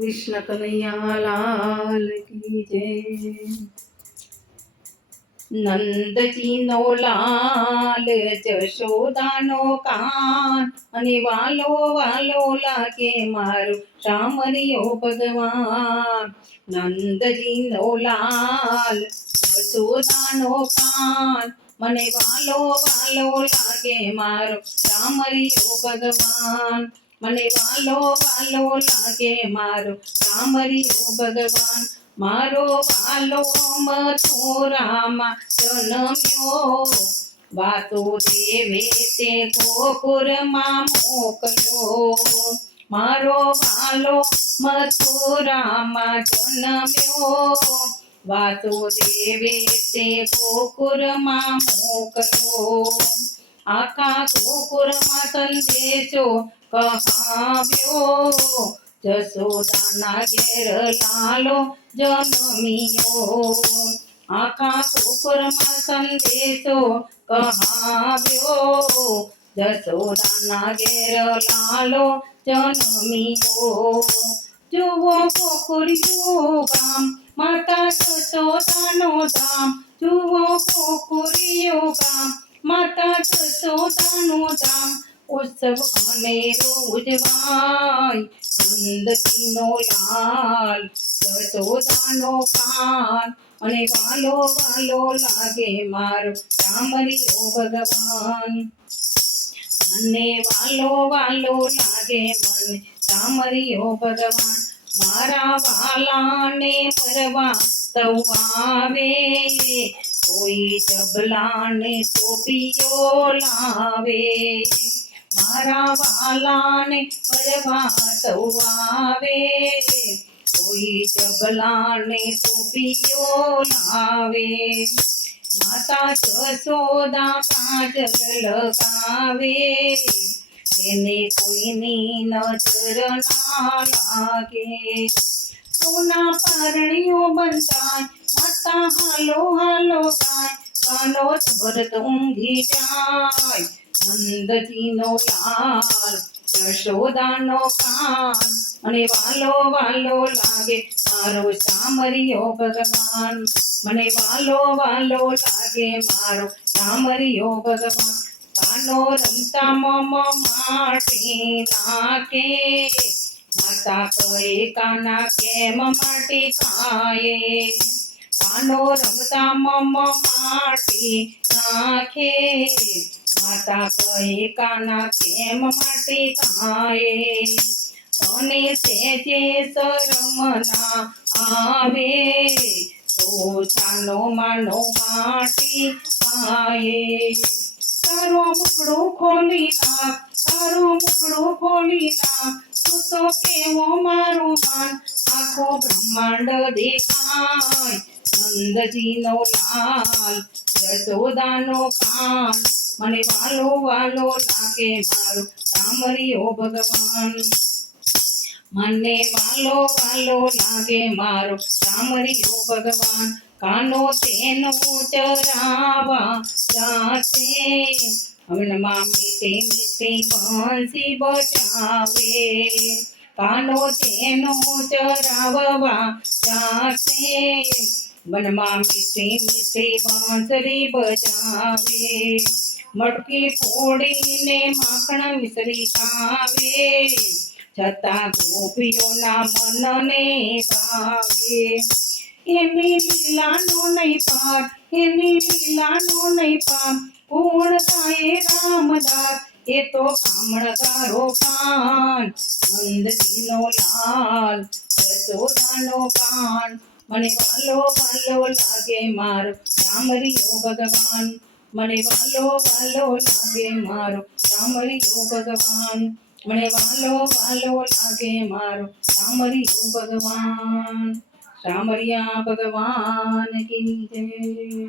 कृष्ण कन्हैया लाल की जय। नंदजी नो लाल जशोदा नो कान अने वालो वालो लागे मारो शामरियो भगवान। नंदजी नो लाल जशोदा नो कान मने वालो वालो लागे मारो शामरियो भगवान। मने वालो वालो लागे मारो शामरियो भगवान। मारो वालो मथुरामा जन्म्यो वासुदेवे ते गोकुळमां मोकल्यो। मारो वालो मथुरामा जन्म्यो वासुदेवे ते गोकुळमां मोकल्यो। आखा गोकुळमां संदेशो कहाव्यो जसोदाना घेर लालो जन्मियो। आखा गोकुळमां संदेशो कहाव्यो जसोदाना घेर लालो जन्मियो। जुवो गोकुळियो गाम माता जसोदानो धाम। जुवो गोकुळियो गाम माता जसोदानो धाम। उत्सव अनेरो उजवाय नंदजीनो लाल जसोदानो कान अने वालो वालो लागे मारो शामरियो भगवान। मने वालो वालो लागे मन शामरियो भगवान। मारा वाला ने परवा सौ आवे कोई जबला ने टोपियो लावे। मारा वाला ने परवा सौ आवे कोई जबला ने टोपियो लावे। माता जसोदा काजल लगावे એને કોઈની નજર ના લાગે। સોના પરણીઓ બંધાય માતા હાલો હાલો ગાય કાનો ભરત ઊંઘી જાય। નંદજીનો લાલ જશોદાનો કાન અને વાલો વાલો લાગે મારો શામરિયો ભગવાન। મને વાલો વાલો લાગે મારો શામરિયો ભગવાન। કાનો રમતા મમ માટી નાખે માતા કહે કાના કેમ માટી ખાયે। કાનો રમતા મમ માટી નાખે માતા કહે કાના કેમ માટી ખાયે। અને સેજે શરમ ના આવે તો છાનો માનો માટી ખાયે। તારો મુખડું ખોલી નાખ તારો મુખડું ખોલી નાખ તું તો કેવો મારું માન આખો બ્રહ્માંડ દેખાય। નંદજીનો લાલ જશોદાનો કાન મને વાલો વાલો લાગે મારો શામરિયો ભગવાન। મને વાલો વાલો લાગે મારો શામરિયો ભગવાન। કાનો તેનો ચરાવા જાશે હવનમાં મીઠી મીઠી બંસી બજાવે। કાનો તેનો ચરાવવા જાશે વનમાં મીઠી મીઠી બાંસરી બજાવે। મટકી ફોડીને માખણ વિસરી ખાવે છતાં ગોપીઓના મનને ભાવે। એની લીલાનો નહીં પાર એની લીલાનો નહીં પાર પૂર્ણ થાય રામદાસ એ તો કામણગારો કાન। નંદજીનો લાલ જશોદાનો કાન મને વાલો વાલો લાગે મારો શામરિયો ભગવાન। મને વાલો વાલો લાગે મારો શામરિયો ભગવાન। મને વાલો વાલો લાગે મારો શામરિયો ભગવાન। शामरिया भगवान की जय।